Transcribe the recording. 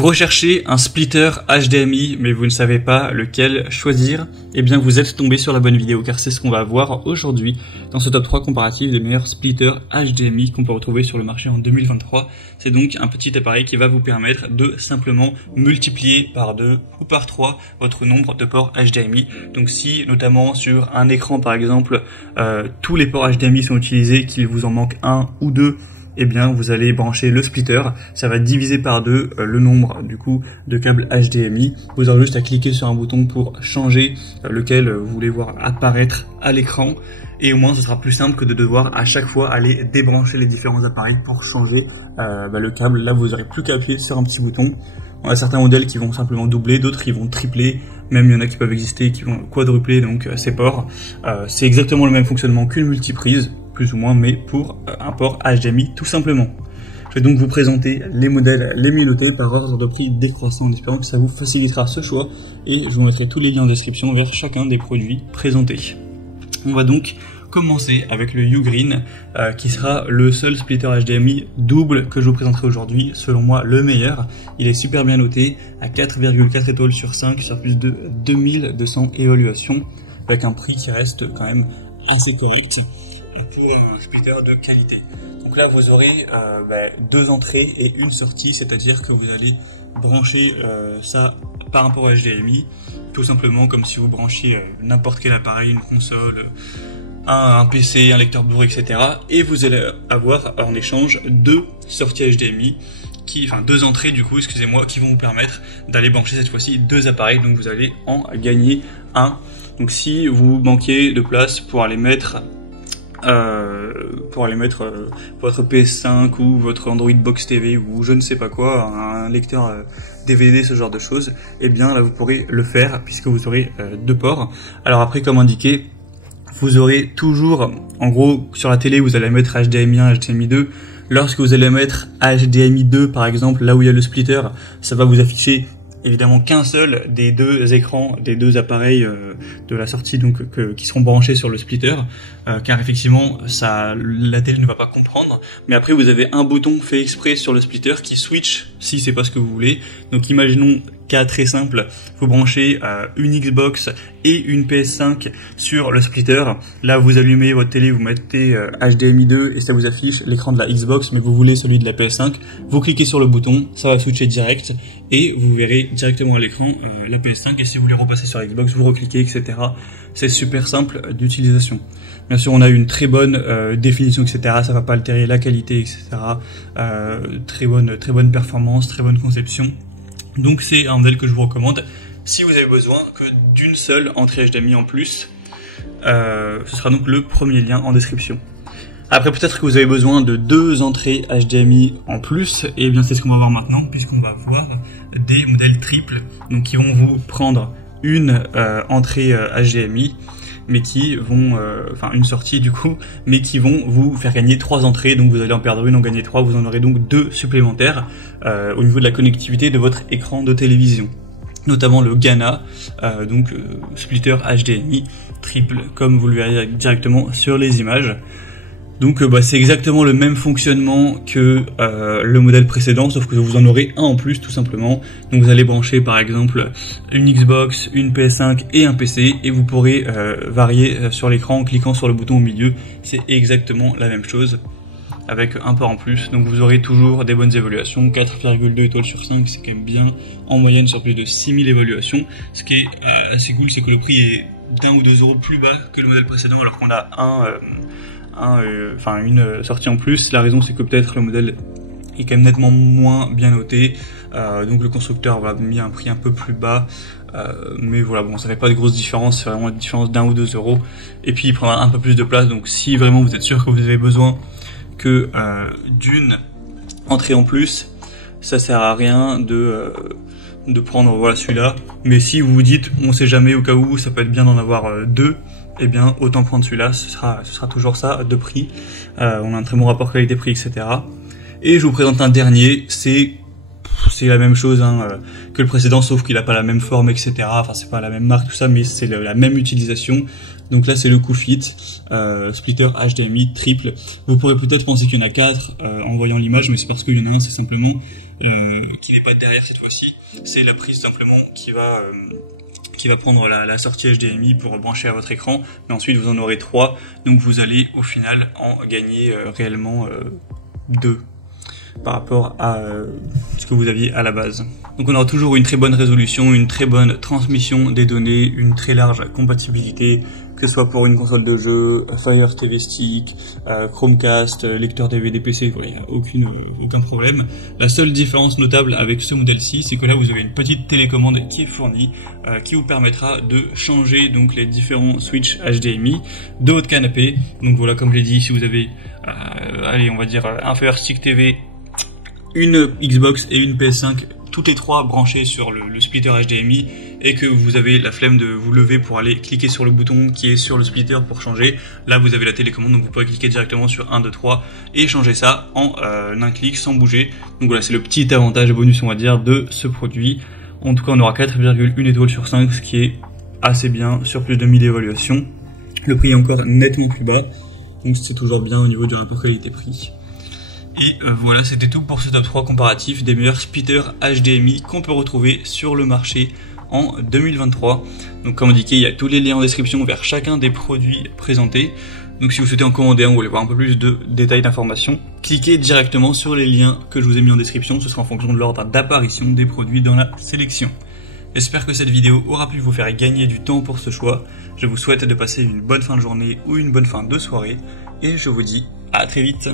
Vous recherchez un splitter HDMI, mais vous ne savez pas lequel choisir, eh bien vous êtes tombé sur la bonne vidéo, car c'est ce qu'on va voir aujourd'hui dans ce top 3 comparatif des meilleurs splitters HDMI qu'on peut retrouver sur le marché en 2023. C'est donc un petit appareil qui va vous permettre de simplement multiplier par 2 ou par 3 votre nombre de ports HDMI. Donc si notamment sur un écran par exemple, tous les ports HDMI sont utilisés, qu'il vous en manque un ou deux, eh bien vous allez brancher le splitter, ça va diviser par 2 le nombre du coup de câbles HDMI. Vous aurez juste à cliquer sur un bouton pour changer lequel vous voulez voir apparaître à l'écran, et au moins ce sera plus simple que de devoir à chaque fois aller débrancher les différents appareils pour changer le câble. Là vous n'aurez plus qu'à appuyer sur un petit bouton. On a certains modèles qui vont simplement doubler, d'autres qui vont tripler, même il y en a qui peuvent exister qui vont quadrupler donc ces ports. C'est exactement le même fonctionnement qu'une multiprise, plus ou moins, mais pour un port HDMI tout simplement. Je vais donc vous présenter les modèles les mieux notés par ordre de prix décroissant, en espérant que ça vous facilitera ce choix, et je vous mettrai tous les liens en description vers chacun des produits présentés. On va donc commencer avec le Ugreen, qui sera le seul splitter HDMI double que je vous présenterai aujourd'hui, selon moi le meilleur. Il est super bien noté à 4,4 étoiles sur 5 sur plus de 2200 évaluations, avec un prix qui reste quand même assez correct pour un splitter de qualité. Donc là vous aurez deux entrées et une sortie, c'est-à-dire que vous allez brancher ça par un port HDMI, tout simplement comme si vous branchiez n'importe quel appareil, une console, un PC, un lecteur Blu-ray, etc. Et vous allez avoir en échange deux sorties HDMI, deux entrées du coup, excusez-moi, qui vont vous permettre d'aller brancher cette fois-ci deux appareils, donc vous allez en gagner un. Donc si vous manquez de place pour aller mettre votre PS5 ou votre Android Box TV ou je ne sais pas quoi, un lecteur DVD, ce genre de choses, eh bien là vous pourrez le faire puisque vous aurez deux ports. Alors après, comme indiqué, vous aurez toujours, en gros, sur la télé vous allez mettre HDMI 1, HDMI 2. Lorsque vous allez mettre HDMI 2 par exemple, là où il y a le splitter, ça va vous afficher évidemment qu'un seul des deux écrans, des deux appareils de la sortie donc qui seront branchés sur le splitter, car effectivement la télé ne va pas comprendre. Mais après vous avez un bouton fait exprès sur le splitter qui switch si c'est pas ce que vous voulez. Donc imaginons cas très simple, vous branchez une Xbox et une PS5 sur le splitter. Là vous allumez votre télé, vous mettez HDMI 2 et ça vous affiche l'écran de la Xbox, mais vous voulez celui de la PS5. Vous cliquez sur le bouton, ça va switcher direct et vous verrez directement à l'écran la PS5, et si vous voulez repasser sur la Xbox, vous recliquez, etc. C'est super simple d'utilisation. Bien sûr, on a une très bonne définition, etc. Ça va pas altérer la qualité, etc. Très bonne performance, très bonne conception. Donc c'est un modèle que je vous recommande si vous avez besoin que d'une seule entrée HDMI en plus. Ce sera donc le premier lien en description. Après, peut-être que vous avez besoin de deux entrées HDMI en plus, et bien c'est ce qu'on va voir maintenant, puisqu'on va voir des modèles triples, donc qui vont vous prendre une entrée HDMI, mais qui vont, une sortie du coup, mais qui vont vous faire gagner 3 entrées, donc vous allez en perdre une, en gagner 3, vous en aurez donc 2 supplémentaires au niveau de la connectivité de votre écran de télévision. Notamment le Gana, splitter HDMI triple, comme vous le verrez directement sur les images. Donc c'est exactement le même fonctionnement que le modèle précédent, sauf que vous en aurez un en plus tout simplement. Donc vous allez brancher par exemple une Xbox, une PS5 et un PC, et vous pourrez varier sur l'écran en cliquant sur le bouton au milieu. C'est exactement la même chose avec un port en plus. Donc vous aurez toujours des bonnes évaluations, 4,2 étoiles sur 5, c'est quand même bien, en moyenne sur plus de 6000 évaluations. Ce qui est assez cool, c'est que le prix est d'1 ou 2 € plus bas que le modèle précédent, alors qu'on a une sortie en plus. La raison, c'est que peut-être le modèle est quand même nettement moins bien noté, donc le constructeur a mis un prix un peu plus bas, mais voilà, bon, ça fait pas de grosse différence, c'est vraiment une différence d'1 ou 2 €, et puis il prendra un peu plus de place. Donc si vraiment vous êtes sûr que vous avez besoin que d'une entrée en plus, ça sert à rien de prendre celui-là. Mais si vous vous dites on sait jamais, au cas où ça peut être bien d'en avoir deux, eh bien autant prendre celui-là, ce sera toujours ça de prix. On a un très bon rapport qualité-prix, etc. Et je vous présente un dernier, c'est la même chose que le précédent, sauf qu'il n'a pas la même forme, etc. Enfin, c'est pas la même marque, tout ça, mais c'est la même utilisation. Donc là, c'est le Qufit splitter HDMI triple. Vous pourrez peut-être penser qu'il y en a 4 en voyant l'image, mais c'est parce qu'il y en a un, c'est simplement qui n'est pas derrière cette fois-ci. C'est la prise simplement qui va prendre la sortie HDMI pour brancher à votre écran, mais ensuite vous en aurez 3, donc vous allez au final en gagner réellement 2 par rapport à ce que vous aviez à la base. Donc on aura toujours une très bonne résolution, une très bonne transmission des données, une très large compatibilité, que ce soit pour une console de jeu, Fire TV Stick, Chromecast, lecteur DVD PC, il n'y a aucun problème. La seule différence notable avec ce modèle-ci, c'est que là vous avez une petite télécommande qui est fournie, qui vous permettra de changer donc les différents switches HDMI de votre canapé. Donc voilà, comme j'ai dit, si vous avez, allez, on va dire un Fire Stick TV, une Xbox et une PS5, toutes les 3 branchées sur le splitter HDMI, et que vous avez la flemme de vous lever pour aller cliquer sur le bouton qui est sur le splitter pour changer, là vous avez la télécommande, donc vous pourrez cliquer directement sur 1, 2, 3 et changer ça en un clic sans bouger. Donc voilà, c'est le petit avantage et bonus, on va dire, de ce produit. En tout cas, on aura 4,1 étoiles sur 5, ce qui est assez bien sur plus de 1000 évaluations. Le prix est encore nettement plus bas, donc c'est toujours bien au niveau du rapport qualité-prix. Et voilà, c'était tout pour ce top 3 comparatif des meilleurs splitters HDMI qu'on peut retrouver sur le marché en 2023. Donc comme indiqué, il y a tous les liens en description vers chacun des produits présentés. Donc si vous souhaitez en commander un ou voulez voir un peu plus de détails d'informations, cliquez directement sur les liens que je vous ai mis en description. Ce sera en fonction de l'ordre d'apparition des produits dans la sélection. J'espère que cette vidéo aura pu vous faire gagner du temps pour ce choix. Je vous souhaite de passer une bonne fin de journée ou une bonne fin de soirée. Et je vous dis à très vite.